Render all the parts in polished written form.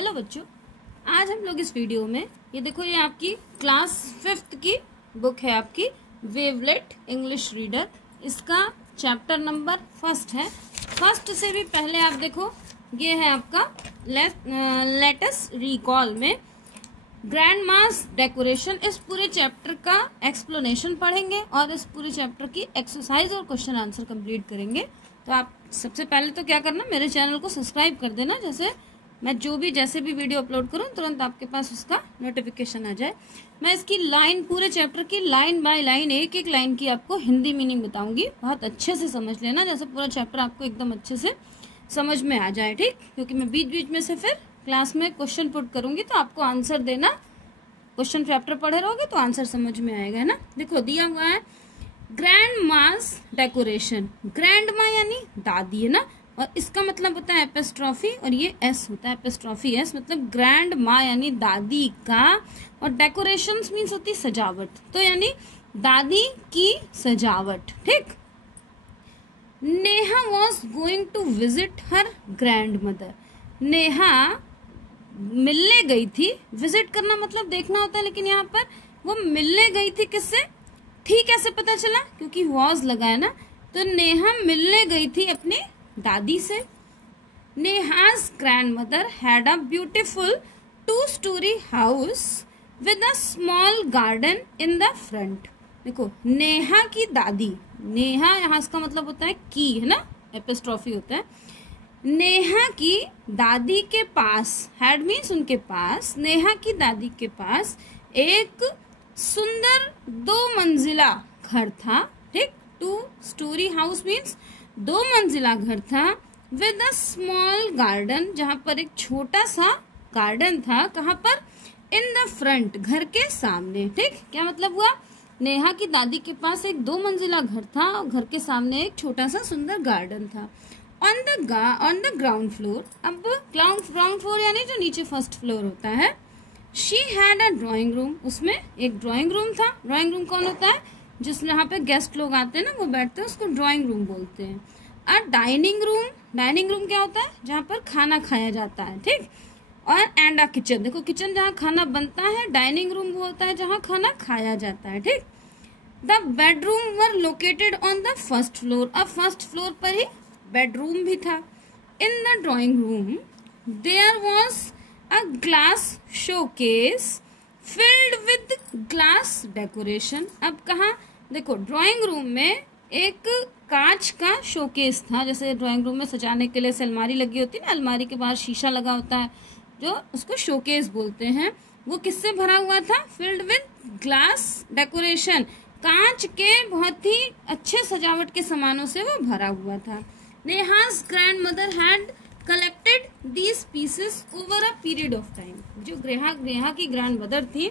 Hello बच्चों, आज हम लोग इस वीडियो में ये देखो, ये आपकी क्लास 5th की बुक है, आपकी वेवलेट इंग्लिश रीडर। इसका चैप्टर नंबर 1 है। फर्स्ट से भी पहले आप देखो, ये है आपका लेटेस्ट रिकॉल में ग्रैंड मास डेकोरेशन। इस पूरे चैप्टर का एक्सप्लेनेशन पढ़ेंगे और इस पूरे चैप्टर की एक्सरसाइज और क्वेश्चन आंसर कंप्लीट करेंगे। तो आप सबसे पहले तो क्या करना, मेरे चैनल को सब्सक्राइब कर देना, जैसे मैं जैसे भी वीडियो अपलोड करूं तुरंत आपके पास उसका नोटिफिकेशन आ जाए। मैं इसकी लाइन, पूरे चैप्टर की लाइन बाय लाइन, एक एक लाइन की आपको हिंदी मीनिंग बताऊंगी। बहुत अच्छे से समझ लेना, जैसे पूरा चैप्टर आपको एकदम अच्छे से समझ में आ जाए, ठीक। क्योंकि मैं बीच बीच में से फिर क्लास में क्वेश्चन पुट करूंगी, तो आपको आंसर देना, क्वेश्चन चैप्टर पढ़े रहोगे तो आंसर समझ में आएगा, है ना। देखो दिया हुआ है ग्रैंड मास डेकोरेशन। ग्रैंड माँ यानी दादी, है ना, और इसका मतलब होता है एपिस्ट्रॉफी, और ये एस होता है, एपिस्ट्रॉफी एस, मतलब ग्रैंड माँ यानी दादी का, और डेकोरेशंस मीन्स होती सजावट, तो यानी दादी की सजावट, ठीक। Neha was going to visit her grandmother. Neha मिलने गई थी, विजिट करना मतलब देखना होता है, लेकिन यहाँ पर वो मिलने गई थी किससे, ठीक कैसे पता चला, क्योंकि वॉज लगा है ना। तो नेहा मिलने गई थी अपनी दादी से। Neha's grand mother had a beautiful 2-story house with a small garden in the front. देखो नेहा की दादी, नेहा यहाँ इसका मतलब होता है की, है ना, एपिस्ट्रॉफी होता है। नेहा की दादी के पास, हैड मीन्स उनके पास, नेहा की दादी के पास एक सुंदर 2 मंजिला घर था, ठीक। 2-story हाउस मीन्स 2 मंजिला घर था, विद अ स्मॉल गार्डन, जहां पर एक छोटा सा गार्डन था, कहां पर, इन द फ्रंट, घर के सामने, ठीक। क्या मतलब हुआ, नेहा की दादी के पास एक 2 मंजिला घर था और घर के सामने एक छोटा सा सुंदर गार्डन था। ऑन द ग्राउंड फ्लोर, अब ग्राउंड फ्लोर यानी जो नीचे फर्स्ट फ्लोर होता है। She had a drawing room, उसमें एक ड्राइंग रूम था। ड्राइंग रूम कौन होता है, जिस यहाँ पे गेस्ट लोग आते हैं ना, वो बैठते हैं, उसको ड्राइंग रूम बोलते हैं। अ डाइनिंग रूम, डाइनिंग रूम क्या होता है, जहाँ पर खाना खाया जाता है, ठीक। और एंड अ किचन, देखो किचन जहाँ खाना बनता है, डाइनिंग रूम वो होता है जहाँ खाना खाया जाता है, ठीक। The bedroom were located on the first floor, अब फर्स्ट फ्लोर पर ही बेडरूम भी था। In the drawing room there was a glass showcase filled with glass decoration. अब कहा, देखो ड्राइंग रूम में एक कांच का शोकेस था, जैसे ड्राइंग रूम में सजाने के लिए अलमारी लगी होती है ना, अलमारी के बाहर शीशा लगा होता है, जो उसको शोकेस बोलते हैं। वो किससे भरा हुआ था, फिल्ड विद ग्लास डेकोरेशन, कांच के बहुत ही अच्छे सजावट के सामानों से वो भरा हुआ था। नेहा's grandmother had collected these pieces over a period of time। जो नेहा की ग्रैंड मदर थी,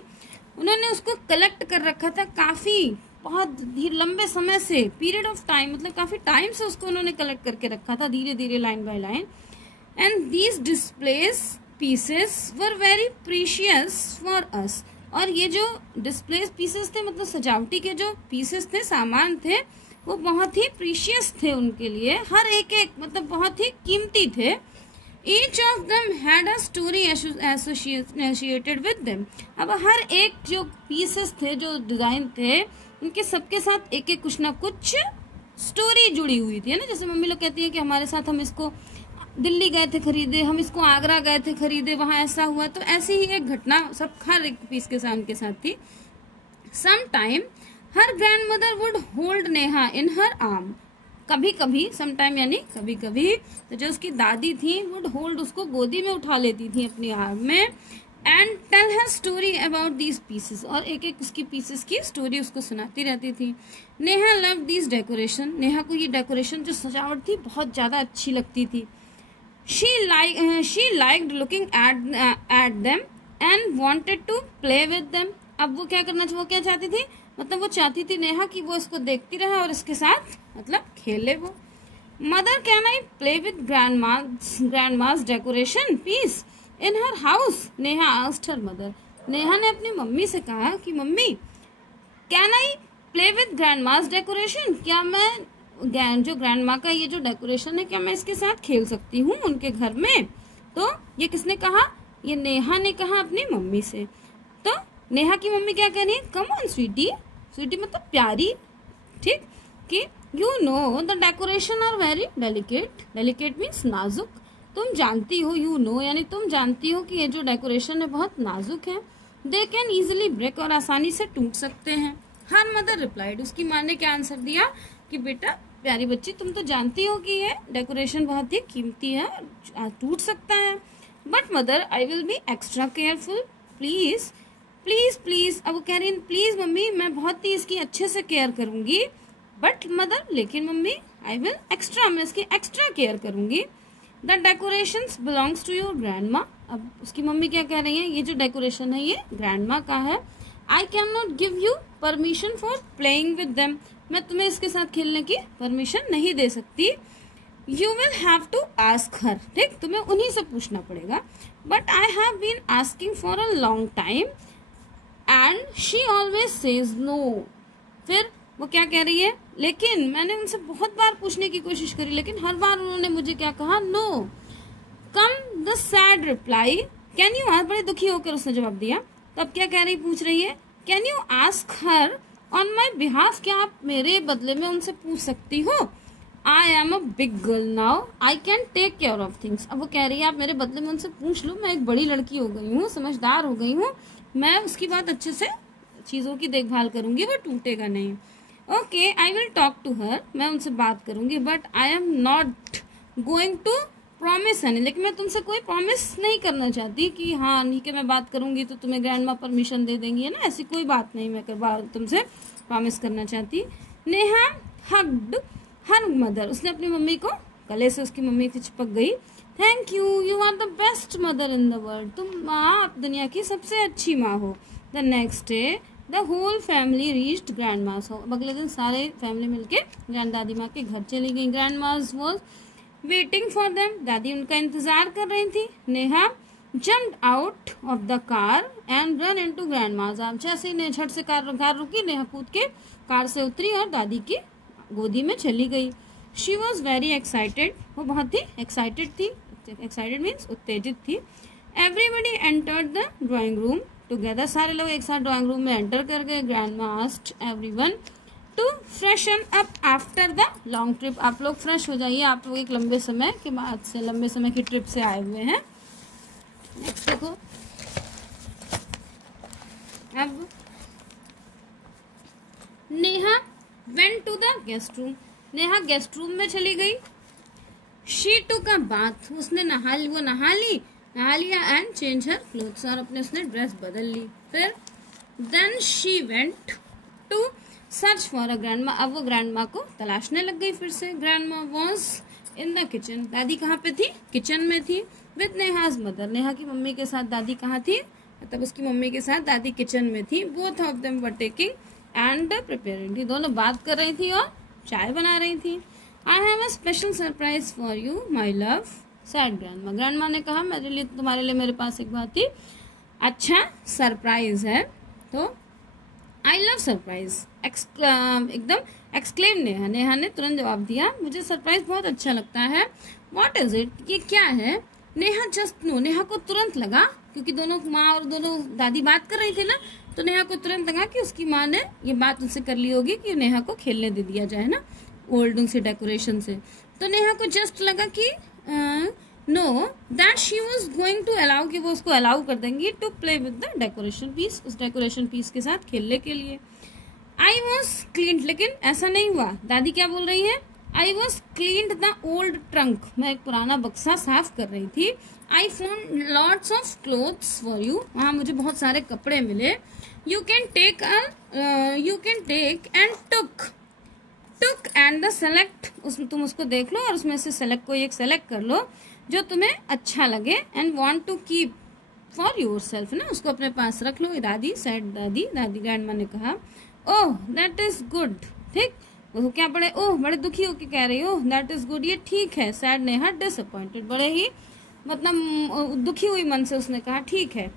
उन्होंने उसको कलेक्ट कर रखा था काफी, बहुत ही लंबे समय से, पीरियड ऑफ टाइम मतलब काफी टाइम से उसको उन्होंने कलेक्ट करके रखा था, धीरे धीरे line by line. And these displace pieces were very precious for us, और ये जो डिस्प्लेस पीसेस थे, मतलब सजावटी के जो पीसेस थे, सामान थे, वो बहुत ही प्रीशियस थे उनके लिए, हर एक मतलब बहुत ही कीमती थे। Each of them had a story associated with them। अब हर एक जो पीसेस थे, जो डिजाइन थे, उनके सबके साथ एक एक कुछ ना कुछ स्टोरी जुड़ी हुई थी, है ना। जैसे मम्मी लोग कहती है कि हमारे साथ, हम इसको दिल्ली गए थे खरीदे, हम इसको आगरा गए थे खरीदे, वहां ऐसा हुआ, तो ऐसी ही एक घटना सब हर एक पीस के साथ उनके साथ थी। Sometime her grandmother would hold Neha in her arm। कभी कभी, समटाइम यानी कभी कभी, तो जो उसकी दादी थी would hold, उसको गोदी में उठा लेती थी अपनी आर्म में, and tell her story about these pieces, और एक एक उसकी पीसेस की स्टोरी उसको सुनाती रहती थी। Neha loved these decoration, Neha को ये डेकोरेशन जो सजावट थी बहुत ज्यादा अच्छी लगती थी। she liked looking at them and wanted to play with them। अब वो क्या करना, वो क्या चाहती थी, मतलब वो चाहती थी नेहा कि वो इसको देखती रहे और इसके साथ मतलब खेले वो। Mother can I play with grandma's decoration piece in her house, Neha asked her mother. Neha ने अपनी मम्मी से कहा कि मम्मी, can I play with grandma's decoration, क्या मैं जो ग्रैंड माँ का ये जो डेकोरेशन है, क्या मैं इसके साथ खेल सकती हूँ उनके घर में। तो ये किसने कहा, ये नेहा ने कहा अपनी मम्मी से। तो नेहा की मम्मी क्या कह रही है, कम ऑन स्वीटी, स्वीटी मतलब प्यारी, ठीक, कि you know the decoration are very delicate, delicate means नाजुक, तुम जानती हो, यू नो यानी तुम जानती हो कि ये जो डेकोरेशन है बहुत नाजुक है, दे कैन इजिली ब्रेक और आसानी से टूट सकते हैं। हर मदर रिप्लाइड, उसकी माँ ने क्या आंसर दिया कि बेटा प्यारी बच्ची तुम तो जानती हो कि ये डेकोरेशन बहुत ही कीमती है, टूट सकता है, but mother I will be extra careful, please please please. अब वो कह रही है प्लीज मम्मी मैं बहुत ही इसकी अच्छे से केयर करूंगी, बट मदर लेकिन मम्मी आई विल एक्स्ट्रा, मैं इसकी एक्स्ट्रा केयर करूंगी। The decorations belongs to your grandma, अब उसकी मम्मी क्या कह रही है, ये जो डेकोरेशन है ये ग्रैंड माँ का है। I can not give you permission for playing with them, मैं तुम्हें इसके साथ खेलने की परमिशन नहीं दे सकती। You will have to ask her, ठीक, तुम्हें उन्हीं से पूछना पड़ेगा। But I have been asking for a long time and she always says no. फिर वो क्या कह रही है, लेकिन मैंने उनसे बहुत बार पूछने की कोशिश करी लेकिन हर बार उन्होंने मुझे क्या कहा, no. Came the sad reply, can you ask, बड़े दुखी होकर उसने जवाब दिया। तो अब क्या कह रही, पूछ रही है, can you ask her on my behalf, क्या आप मेरे बदले में उनसे पूछ सकती हो। I am a big girl now, I can take care of things. अब वो कह रही है आप मेरे बदले में उनसे पूछ लो, मैं एक बड़ी लड़की हो गई हूँ, समझदार हो गई हूँ, मैं उसकी बात अच्छे से चीजों की देखभाल करूंगी, वो टूटेगा नहीं। Okay I will talk to her, मैं उनसे बात करूंगी, but I am not going to promise any, लेकिन मैं तुमसे कोई प्रॉमिस नहीं करना चाहती कि हाँ नहीं कि मैं बात करूंगी तो तुम्हें ग्रैंड माँ परमिशन दे देंगी, है ना, ऐसी कोई बात नहीं मैं तुमसे प्रॉमिस करना चाहती। नेहा हग्ड हर मदर, उसने अपनी मम्मी को गले से उसकी मम्मी से चिपक गई। Thank you, you are the best mother in the world, तुम माँ आप दुनिया की सबसे अच्छी माँ हो। The next day the whole family reached grandma's, अगले दिन सारे फैमिली मिलके ग्रैंड दादी माँ के घर चली गई। Grandma's was waiting for them, दादी उनका इंतजार कर रही थी। Neha jumped out of the car and run into grandma's, जैसे ही झट से कार रुकी, नेहा कूद के कार से उतरी और दादी की गोदी में चली गई। शी वॉज वेरी एक्साइटेड, वो बहुत ही एक्साइटेड थी, एक्साइटेड मीन्स उत्तेजित थी। Everybody entered the drawing room together, सारे लोग एक साथ ड्राइंग रूम में एंटर कर गए। Grandma asked everyone to freshen up after the long trip, आप लोग फ्रेश हो जाइए, आप लोग एक लंबे समय के बाद से, लंबे समय की ट्रिप से आए हुए हैं। नेक्स्ट देखो, अब Neha went to the guest room, Neha guest room में चली गई। शी टुक अ बाथ, उसने नहा लिया एंड चेंज हर क्लोथ्स, और अपने उसने ड्रेस बदल ली। फिर then she went to search for a grandma, अब वो ग्रैंडमा को तलाशने लग गई फिर से। Grandma was in the kitchen, दादी कहाँ पे थी, किचन में थी। विद नेहाज मदर, नेहा की मम्मी के साथ दादी कहाँ थी, मतलब उसकी मम्मी के साथ दादी किचन में थी। Both of them were taking and preparing, थी दोनों बात कर रही थी और चाय बना रही थी। आई have a special surprise for you my love, sad grandma, grandma ने कहा मेरे लिए, तुम्हारे लिए मेरे पास एक बहुत ही अच्छा सरप्राइज है। तो आई लव सरप्राइज, एकदम एक्सक्लेम नेहा ने तुरंत जवाब दिया, मुझे सरप्राइज बहुत अच्छा लगता है। व्हाट इज इट, ये क्या है। नेहा जस्ट नो, नेहा को तुरंत लगा, क्योंकि दोनों माँ और दोनों दादी बात कर रही थी ना, तो नेहा को तुरंत लगा कि उसकी माँ ने ये बात उससे कर ली होगी कि नेहा को खेलने दे दिया जाए ना ओल्ड से डेकोरेशन से। तो नेहा को जस्ट लगा कि know that she was going to allow, कि वो उसको अलाउ कर देंगी to play with the decoration piece, उस डेकोरेशन पीस के साथ खेलने के लिए। आई वॉज क्लीन्ड, लेकिन ऐसा नहीं हुआ। दादी क्या बोल रही है, I was cleaned the old trunk, मैं एक पुराना बक्सा साफ कर रही थी। I found lots of clothes for you, वहाँ मुझे बहुत सारे कपड़े मिले। You can take and took and the select, उसमें तुम उसको देख लो और उसमें से कोई एक सेलेक्ट कर लो जो तुम्हें अच्छा लगे। And want to keep for yourself, ना उसको अपने पास रख लो। दादी सेड, दादी ग्रैंडमा ने कहा। ओह दैट इज गुड, ठीक, वो क्या बड़े दुखी होके कह रही हो, दैट इज गुड, ये ठीक है। सैड नेहा डिसअपॉइंटेड, बड़े ही मतलब दुखी हुई मन से उसने कहा ठीक है।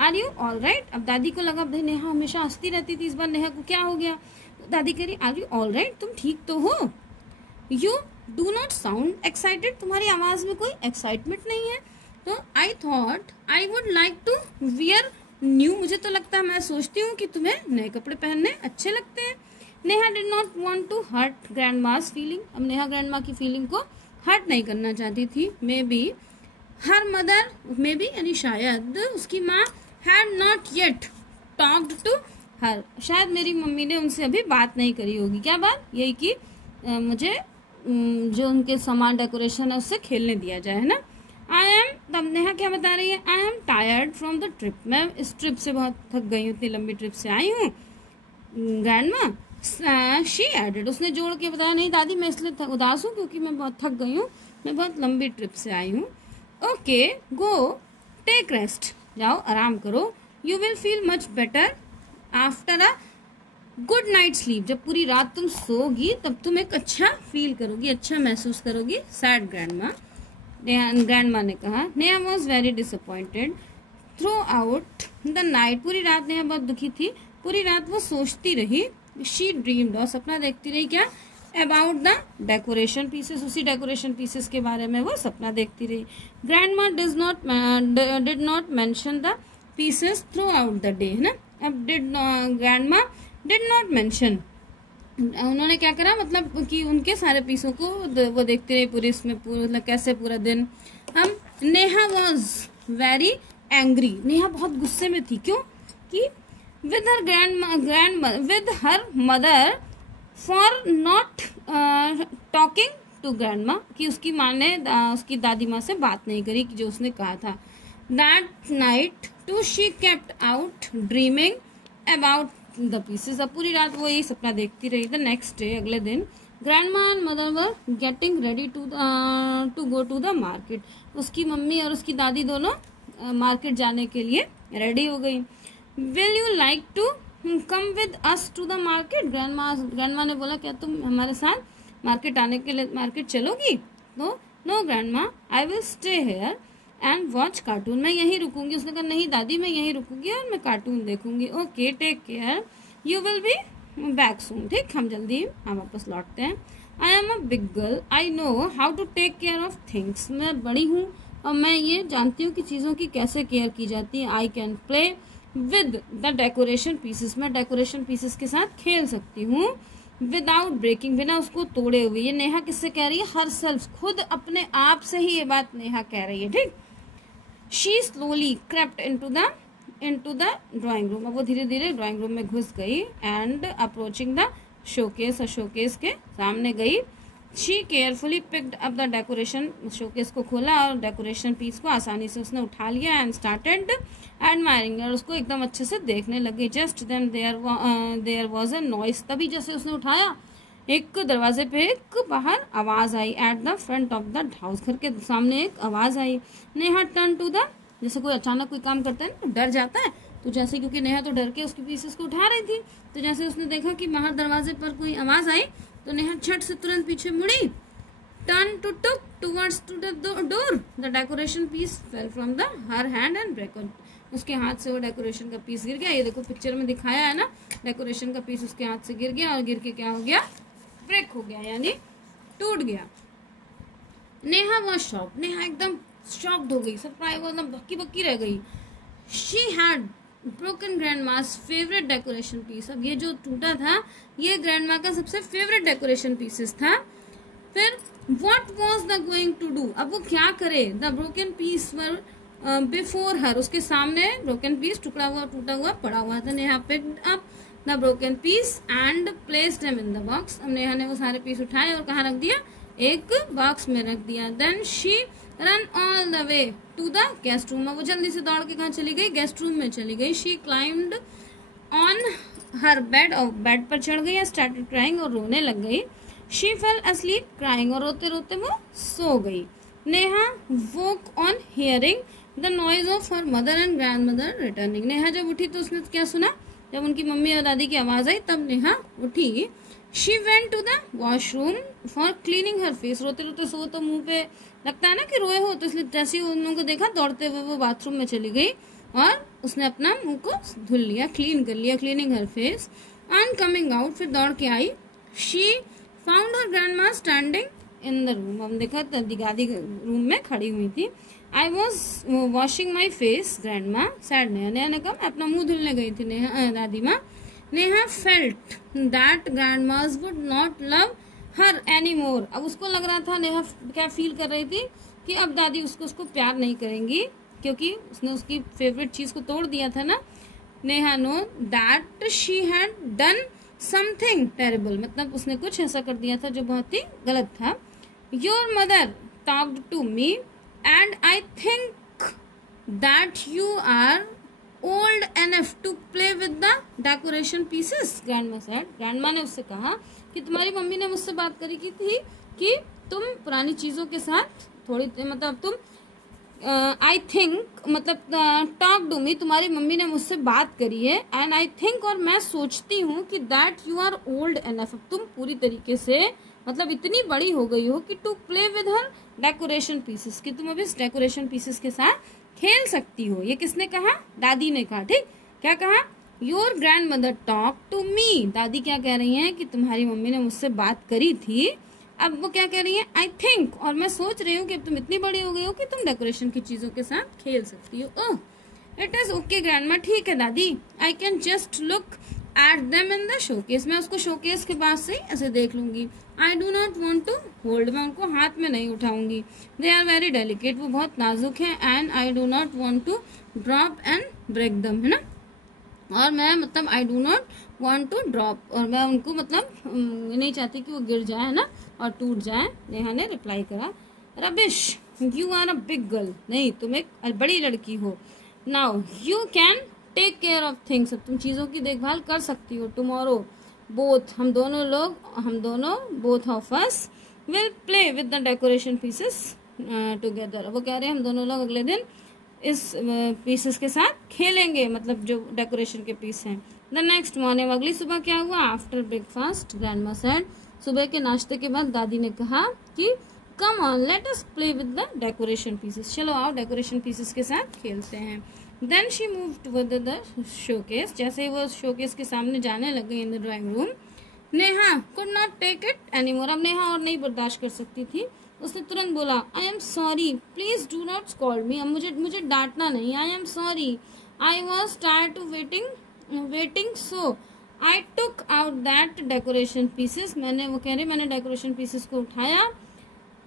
आर यू ऑल राइट, अब दादी को लगा भाई नेहा हमेशा हंसती रहती थी, इस बार नेहा को क्या हो गया। दादी कह रही आर यू ऑल राइट, तुम ठीक तो हो। You do not sound excited, तुम्हारी आवाज में कोई एक्साइटमेंट नहीं है। तो I thought I would like to wear new, मुझे तो लगता है, मैं सोचती हूँ कि तुम्हें नए कपड़े पहनने अच्छे लगते हैं। Neha did not want to hurt grandma's feeling, अब नेहा ग्रैंडमा की फीलिंग को हर्ट नहीं करना चाहती थी। Maybe her mother, maybe यानी शायद उसकी माँ, had not yet talked to her, शायद मेरी मम्मी ने उनसे अभी बात नहीं करी होगी। क्या बात? यही कि मुझे जो उनके सामान डेकोरेशन है उससे खेलने दिया जाए, है ना। आई एम, तब नेहा क्या बता रही है, I am tired from the trip, मैं इस ट्रिप से बहुत थक गई हूँ, इतनी लंबी ट्रिप से आई हूँ। ग्रैंडमा शी एडेड, उसने जोड़ के बताया, नहीं दादी मैं इसलिए उदास हूँ क्योंकि मैं बहुत थक गई हूँ, मैं बहुत लंबी ट्रिप से आई हूँ। ओके गो टेक रेस्ट, जाओ आराम करो। You will feel much better after a good night sleep, जब पूरी रात तुम सोगी तब तुम एक अच्छा फील करोगी, अच्छा महसूस करोगी। सैड ग्रैंडमा ने कहा। Neha was very disappointed through out the night, पूरी रात नेहा बहुत दुखी थी, पूरी रात वो सोचती रही। शी ड्रीम्ड, और सपना देखती रही, क्या? अबाउट द डेकोरेशन पीसेस, उसी डेकोरेशन पीसेस के बारे में वो सपना देखती रही। Grandma did not mention the pieces through out the day, है ना। अब ग्रैंडमा डिड नॉट मेंशन, उन्होंने क्या करा, मतलब कि उनके सारे पीसों को वो देखते रहे पूरे, इसमें मतलब कैसे पूरा दिन। हम Neha was very angry, Neha बहुत गुस्से में थी, क्यों? कि with her mother for not talking to grandma, कि उसकी माँ ने उसकी दादी माँ से बात नहीं करी कि जो उसने कहा था। That night too she kept out dreaming about the pieces, अब पूरी रात वो यही सपना देखती रही। द नेक्स्ट डे, अगले दिन, grandma and mother were getting ready to go to the market, उसकी मम्मी और उसकी दादी दोनों मार्केट जाने के लिए रेडी हो गई। Will you like to come with us to the market, grandma ने बोला, क्या तुम हमारे साथ मार्केट आने के लिए मार्केट चलोगी? तो no grandma I will stay here and watch cartoon, मैं यहीं रुकूंगी। उसने कहा, नहीं दादी मैं यहीं रुकूंगी और मैं कार्टून देखूंगी। Okay take care, you will be back soon, ठीक, हम जल्दी हम वापस लौटते हैं। I am a big girl, I know how to take care of things, मैं बड़ी हूँ और मैं ये जानती हूँ कि चीज़ों की कैसे केयर की जाती है। I can play with the decoration pieces, मैं डेकोरेशन पीसेस के साथ खेल सकती हूँ। विदाउट ब्रेकिंग, बिना उसको तोड़े हुए। ये नेहा किससे कह रही है? हर सेल्फ, खुद अपने आप से ही ये बात नेहा कह रही है, ठीक। She slowly crept into the drawing room, अब वो धीरे धीरे ड्राइंग रूम में घुस गई। एंड अप्रोचिंग द शोकेस, और शोकेस के सामने गई। She carefully picked up the decoration, showcase को खोला और डेकोरेशन पीस को आसानी से उसने उठा लिया। एंड स्टार्टेड एडमायरिंग, और उसको एकदम अच्छे से देखने लगी। Just then there was a noise, तभी जैसे उसने उठाया एक दरवाजे पे एक बाहर आवाज आई। At the front of the house, घर के सामने एक आवाज आई। नेहा टर्न टू द, जैसे कोई अचानक कोई काम करता है ना, डर जाता है, तो जैसे, क्योंकि नेहा तो डर के उसके पीसेस को उठा रही थी, तो जैसे उसने देखा कि बाहर दरवाजे पर कोई आवाज आई, तो नेहा झट से तुरंत पीछे मुड़ी। Turn to took towards to the door, the decoration piece fell from the her hand and break, उसके हाथ से वो डेकोरेशन का पीस गिर गया। ये देखो पिक्चर में दिखाया है ना, डेकोरेशन का पीस उसके हाथ से गिर गया और गिर के क्या हो गया? ब्रेक हो गया, यानी टूट गया। नेहा वॉज शॉक्ड, नेहा एकदम शॉक्ड हो गई, सरप्राइज, एकदम बक्की बक्की रह गई। She had broken grandma's favourite decoration piece, अब ये जो टूटा था ये ग्रैंडमा का सबसे फेवरेट डेकोरेशन पीसेस था। फिर what was the going to do, अब वो क्या करे? The broken piece were before her, उसके सामने ब्रोकन पीस टुकड़ा हुआ टूटा हुआ पड़ा हुआ था। Neha picked up the broken piece and placed them in the box, अब नेहा ने वो सारे पीस उठाए और कहाँ रख दिया? एक बॉक्स में रख दिया। Then she run all the way to the guest room, वो जल्दी से दौड़ के कहाँ चली गई? गेस्ट रूम में चली गई। She climbed on her bed, और बेड पर चढ़ गई। स्टार्टेड क्राइंग, और रोने लग गई। शी फेल असलीप क्राइंग, और रोते रोते वो सो गई। Neha woke on hearing the noise of her mother and grandmother returning, Neha जब उठी तो उसने क्या सुना? जब उनकी मम्मी और दादी की आवाज आई तब नेहा उठी। She went to the washroom for cleaning her face, रोते रोते सो तो मुंह पे लगता है ना कि रोए हो, तो इसलिए जैसे ही उन लोगों को देखा दौड़ते हुए वो बाथरूम में चली गई और उसने अपना मुंह को धुल लिया, क्लीन कर लिया, cleaning her face. On coming out, फिर दौड़ के आई। She found her grandma standing in the room, हम देखा दादी रूम में खड़ी हुई थी। I was washing my face grandma said Neha. Neha ने कहा मैं अपना मुंह धुलने गई थी नेहा दादी माँ। Neha felt that grandma's would not love her any more. अब उसको लग रहा था, नेहा क्या फील कर रही थी कि अब दादी उसको प्यार नहीं करेंगी क्योंकि उसने उसकी फेवरेट चीज को तोड़ दिया था ना। Neha no that she had done something terrible, मतलब उसने कुछ ऐसा कर दिया था जो बहुत ही गलत था। Your mother talked to me and I think that you are old enough to play with the decoration pieces grandma said. Grandma ने उससे कहा कि तुम्हारी मम्मी ने मुझसे बात करी की थी कि तुम पुरानी चीजों के साथ थोड़ी, मतलब तुम आई थिंक मतलब टॉक टू मी, तुम्हारी मम्मी ने मुझसे बात करी है। एंड आई थिंक, और मैं सोचती हूँ कि that you are old enough, तुम पूरी तरीके से मतलब इतनी बड़ी हो गई हो कि to play with her decoration pieces, कि तुम अभी इस डेकोरेशन पीसेस के साथ खेल सकती हो। ये किसने कहा? दादी ने कहा। ठीक, क्या कहा? Your grandmother talk to me. दादी क्या कह रही हैं कि तुम्हारी मम्मी ने मुझसे बात करी थी। अब वो क्या कह रही है? आई थिंक, और मैं सोच रही हूँ कि अब तुम इतनी बड़ी हो गई हो कि तुम डेकोरेशन की चीजों के साथ खेल सकती हो। Oh, it is okay grandma, ठीक है दादी। I can just look at them in the showcase, मैं उसको शोकेस के पास से ऐसे देख लूंगी। I do not want to hold, मैं उनको हाथ में नहीं उठाऊंगी। दे आर वेरी डेलिकेट, वो बहुत नाजुक है। And I do not want to drop and break them, है ना। और मैं मतलब I do not want to drop, और मैं उनको मतलब नहीं चाहती कि वो गिर जाए, है ना, और टूट जाए। नेहा ने रिप्लाई करा, rubbish, you are a big girl, नहीं तुम एक बड़ी लड़की हो। Now you can take care of things, अब तुम चीजों की देखभाल कर सकती हो। टुमारो बोथ, हम दोनों both of us will play with the decoration pieces together. वो कह रहे हैं हम दोनों लोग अगले दिन इस पीसेस के साथ खेलेंगे, मतलब जो डेकोरेशन के पीस हैं। द नेक्स्ट मॉर्निंग, अगली सुबह क्या हुआ? आफ्टर ब्रेकफास्ट ग्रैंडमा सेड, सुबह के नाश्ते के बाद दादी ने कहा कि come on let us play with the decoration pieces, चलो आओ डेकोरेशन पीसेस के साथ खेलते हैं। Then she move toward the showcase, जैसे ही वो शोकेस के सामने जाने लग गई in the drawing room, Neha could not take it anymore, अब नेहा और नहीं बर्दाश्त कर सकती थी। उसने तुरंत बोला, I am sorry, please do not scold me, अब मुझे डांटना नहीं। I am sorry, I was tired to waiting so I took out that decoration pieces, मैंने डेकोरेशन पीसेस को उठाया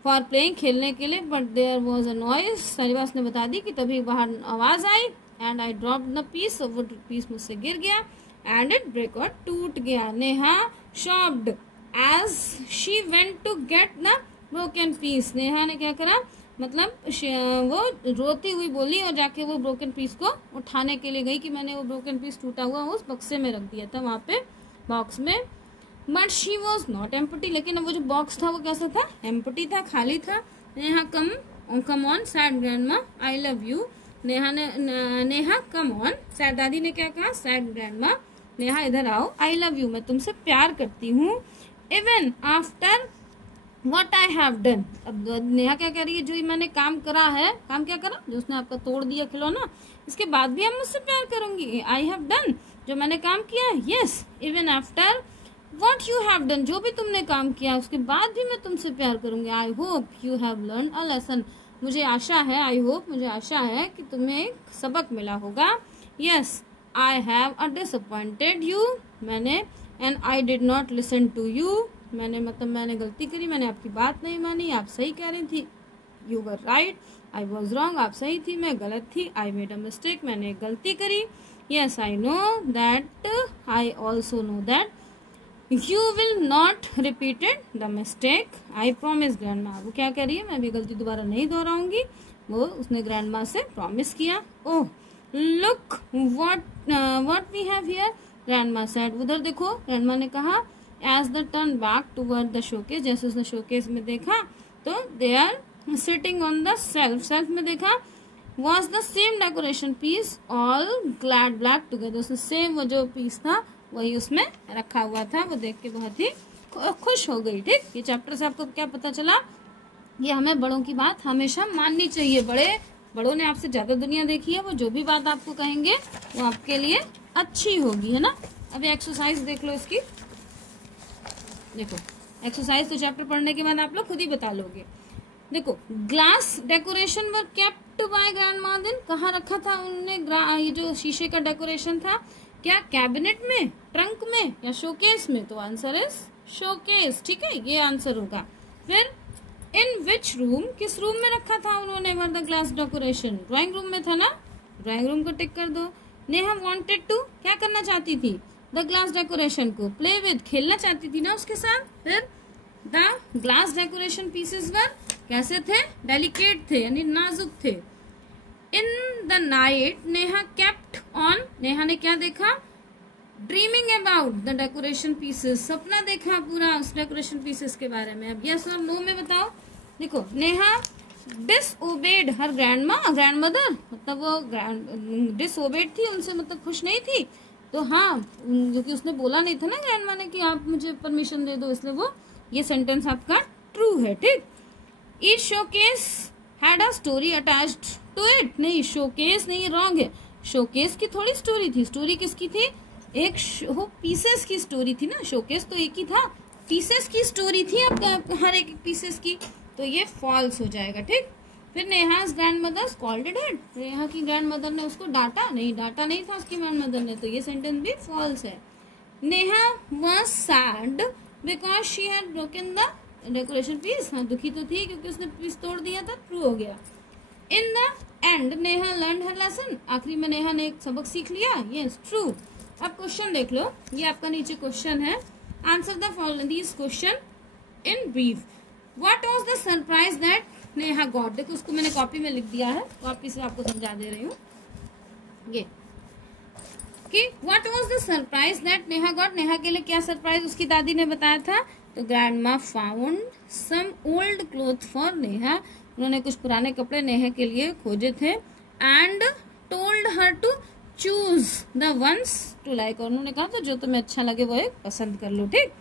फॉर प्लेइंग, खेलने के लिए। But there was a noise, सारीबास ने बता दी कि तभी बाहर आवाज आई। And I drop the piece, वो पीस मुझसे गिर गया। एंड इट ब्रेक, और टूट गया। Neha shocked as she went to get the broken piece, Neha ने क्या करा, मतलब वो रोती हुई बोली और जाके वो ब्रोकन पीस को उठाने के लिए गई कि मैंने वो ब्रोकन पीस टूटा हुआ उस बक्से में रख दिया था, वहां पे बॉक्स में। But she was not empty, लेकिन वो जो बॉक्स था वो कैसा था? एम्प्टी था, खाली था। Neha come on sad grandma, I love you. Neha come on, sad दादी ने क्या कहा? सैड ग्रैंडमा, नेहा इधर आओ, आई लव यू, मैं तुमसे प्यार करती हूँ। Even after What I have done, अब नेहा क्या कह रही है? जो मैंने काम करा है, काम क्या करा? जो उसने आपका तोड़ दिया खिलौना, इसके बाद भी आप मुझसे प्यार करोगी? आई हैव डन, जो मैंने काम किया। Yes, even after what you have done, जो भी तुमने काम किया उसके बाद भी मैं तुमसे प्यार करूंगी। I hope you have learn a lesson, मुझे आशा है कि तुम्हें एक सबक मिला होगा। Yes, I have a disappointed you, and I did not listen to you, मैंने गलती करी, मैंने आपकी बात नहीं मानी, आप सही कह रही थी। You were right, I was wrong, आप सही थी, मैं गलत थी। आई मेड अ मिस्टेक, मैंने एक गलती करी। Yes, I know that, I also know that you will not repeated the mistake, I promise grandma. वो क्या कह रही है? मैं भी गलती दोबारा नहीं दोहराऊंगी, वो उसने ग्रैंडमा से प्रॉमिस किया। Oh look what we have here, grandma said, उधर देखो, ग्रैंडमा ने कहा। As the turn back toward the showcase, जैसे उसने शोकेस में देखा तो they are sitting on the shelf में देखा was the same decoration piece all glued back together, उसने सेम वो जो पीस था वही उसमें रखा हुआ था। वो देख के बहुत ही खुश हो गई। ठीक, ये चैप्टर से आपको क्या पता चला? ये हमें बड़ों की बात हमेशा माननी चाहिए। बड़ों ने आपसे ज्यादा दुनिया देखी है, वो जो भी बात आपको कहेंगे वो आपके लिए अच्छी होगी, है ना। अब एक्सरसाइज देख लो इसकी, देखो एक्सरसाइज तो चैप्टर पढ़ने के बाद आप लोग खुद ही बता लोगे। देखो glass decoration were kept by grandma then, कहाँ रखा था उनने ये जो शीशे का डेकोरेशन था, क्या कैबिनेट में, ट्रंक में या शोकेस में? तो आंसर इज शोकेस, ठीक है, ये आंसर होगा। फिर इन विच रूम, किस रूम में रखा था उन्होंने were the glass decoration? Drawing room में था ना, ड्राइंग रूम को टिक कर दो। नेहा वांटेड टू, क्या करना चाहती थी? द ग्लास डेकोरेशन को प्ले विद, खेलना चाहती थी ना उसके साथ। फिर द ग्लास डेकोरेशन पीसेस वर कैसे थे? डेलिकेट थे, यानी नाजुक थे। In the night Neha kept on, Neha ने क्या देखा? Dreaming about the decoration pieces, सपना देखा पूरा उस डेकोरेशन पीसेस के बारे में। अब यस और नो में बताओ। देखो नेहा डिसओबेड हर ग्रैंडमा, ग्रैंड मदर, मतलब वो डिसओबेड थी, उनसे मतलब खुश नहीं थी। तो हाँ, क्योंकि उसने बोला नहीं था ना ग्रैंडमा ने कि आप मुझे परमिशन दे दो, इसलिए वो ये सेंटेंस आपका ट्रू है, ठीक। Each showcase had a story attached to it, नहीं शोकेस नहीं, रॉन्ग है। शोकेस की थोड़ी स्टोरी थी, स्टोरी किसकी थी? एक वो पीसेस की स्टोरी थी ना, शोकेस तो एक ही था, पीसेस की स्टोरी थी आपका, हर एक पीसेस की, तो ये फॉल्स हो जाएगा, ठीक। फिर नेहा's grandmother scolded her, नेहा की ग्रैंड मदर ने उसको डांटा नहीं, डांटा नहीं था उसकी ग्रैंड मदर ने, तो ये सेंटेंस भी फॉल्स है। Neha was sad because she had broken the decoration piece, हाँ दुखी तो थी क्योंकि उसने पीस तोड़ दिया था, ट्रू हो गया। In the end Neha learn her lesson, आखिरी में नेहा ने एक सबक सीख लिया, यस ट्रू। अब क्वेश्चन देख लो, ये आपका नीचे क्वेश्चन है, answer the following these question in brief. What was the surprise that Neha got, देखो उसको मैंने कॉपी में लिख दिया है, कॉपी से आपको समझा दे रही हूँ ये कि what was the surprise that Neha got, Neha के लिए क्या सरप्राइज उसकी दादी ने बताया था? तो grandma found some old cloth for Neha, उन्होंने कुछ पुराने कपड़े नेहा के लिए खोजे थे। And told her to choose the ones to like, और उन्होंने कहा था जो तुम्हें अच्छा लगे वो एक पसंद कर लो, ठीक।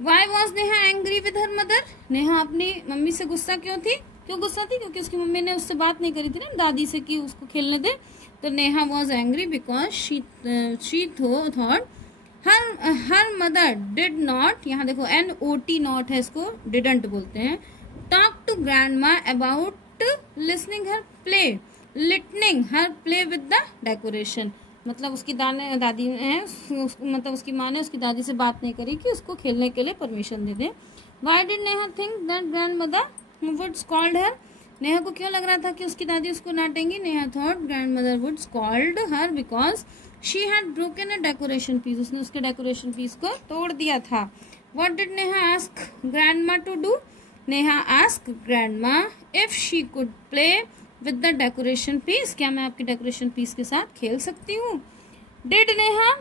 Why was Neha angry with her mother, Neha अपनी मम्मी से गुस्सा क्यों थी? क्यों गुस्सा थी? क्योंकि उसकी मम्मी ने उससे बात नहीं करी थी ना दादी से कि उसको खेलने दे। तो Neha was angry because she thought her mother did not, यहाँ देखो NOT नॉट है, इसको डिडंट बोलते हैं, talk to grandma about listening her play, letting her play with the decoration, मतलब उसकी दादी है, मतलब उसकी माँ ने उसकी दादी से बात नहीं करी कि उसको खेलने के लिए परमिशन दे दे। Why did Neha think that grandmother would scold her, Neha को क्यों लग रहा था कि उसकी दादी उसको डांटेंगी? Neha thought grandmother would scold her because she had broken a decoration piece, उसने उसके डेकोरेशन पीस को तोड़ दिया था। What did Neha ask grandma to do, Neha ask grandma if she could play with the decoration piece, क्या मैं आपकी डेकोरेशन पीस के साथ खेल सकती हूँ? Did Neha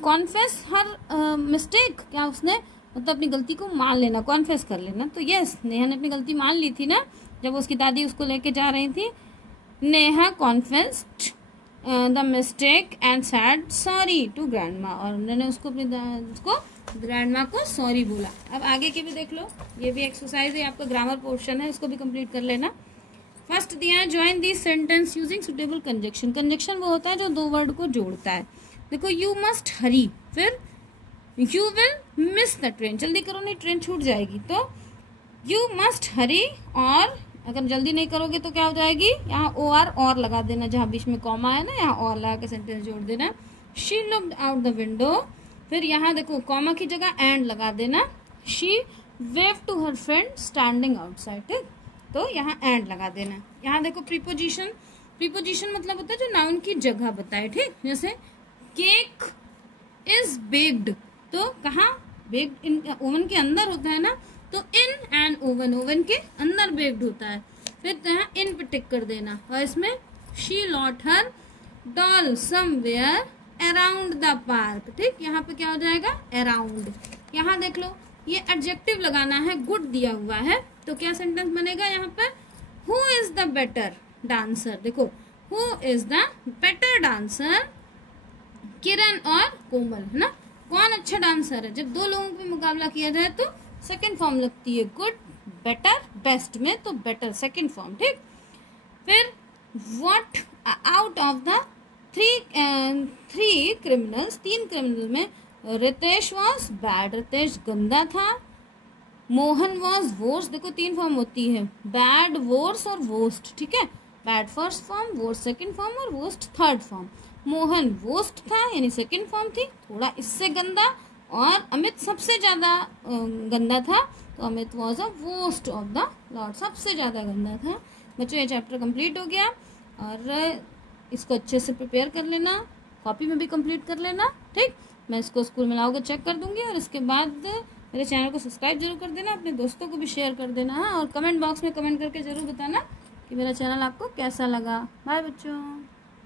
confess her mistake, क्या उसने मतलब अपनी गलती को मान लेना, कॉन्फेस कर लेना? तो यस, नेहा ने अपनी गलती मान ली थी ना जब उसकी दादी उसको लेके जा रही थी। Neha confessed the mistake and said sorry to grandma, और उन्होंने उसको अपनी ग्रैंडमा को सॉरी बोला। अब आगे की भी देख लो, ये भी एक्सरसाइज है, आपका ग्रामर पोर्शन है, इसको भी कंप्लीट कर लेना। फर्स्ट दिया है join this sentence using suitable conjunction, conjunction वो होता है जो दो वर्ड को जोड़ता है। देखो यू मस्ट हरी, फिर you will miss the train, जल्दी करो नहीं ट्रेन छूट जाएगी, तो यू मस्ट हरी, और अगर जल्दी नहीं करोगे तो क्या हो जाएगी? यहाँ OR और लगा देना, जहाँ बीच में कॉमा है ना यहाँ और लगा के सेंटेंस जोड़ देना। She looked out the window, फिर यहाँ देखो कॉमा की जगह एंड लगा देना। She wave to her friend standing outside, ठीक, तो यहाँ एंड लगा देना। यहाँ देखो प्रीपोजिशन, प्रीपोजिशन मतलब होता है जो नाउन की जगह बताए, ठीक, जैसे केक इज बेक्ड, तो कहाँ बेक्ड? इन ओवन के अंदर होता है ना, तो इन एन ओवन, ओवन के अंदर बेक्ड होता है। फिर यहाँ इन पे टिक कर देना, और इसमें she lot her doll somewhere around the park, ठीक, यहाँ पे क्या हो जाएगा? अराउंड। यहाँ देख लो ये एडजेक्टिव लगाना है, गुड दिया हुआ है, तो क्या सेंटेंस बनेगा यहाँ पर? Who is the better dancer, देखो who is the better dancer, Kiran और कोमल, है ना, कौन अच्छा डांसर है? जब दो लोगों पे मुकाबला किया जाए तो सेकंड फॉर्म लगती है, गुड, बेटर, बेस्ट में तो बेटर सेकंड फॉर्म, ठीक। फिर what out of the three criminals, तीन क्रिमिनल में रितेश वॉज बैड, रितेश गंदा था। मोहन वॉज वोर्स, देखो 3 फॉर्म होती है, बैड, वोर्स और वोस्ट, ठीक है। Bad first form, verse second form और वोस्ट थर्ड फॉर्म। मोहन वोस्ट था यानी सेकंड फॉर्म थी, थोड़ा इससे गंदा, और अमित सबसे ज्यादा गंदा था, तो Amit was a worst of the lot, सबसे ज्यादा गंदा था। बच्चों ये चैप्टर कंप्लीट हो गया, और इसको अच्छे से प्रिपेयर कर लेना, कॉपी में भी कंप्लीट कर लेना, ठीक। मैं इसको स्कूल में लाओगे चेक कर दूंगी, और इसके बाद मेरे चैनल को सब्सक्राइब जरूर कर देना, अपने दोस्तों को भी शेयर कर देना, हाँ। और कमेंट बॉक्स में कमेंट करके जरूर बताना कि मेरा चैनल आपको कैसा लगा। बाय बच्चों।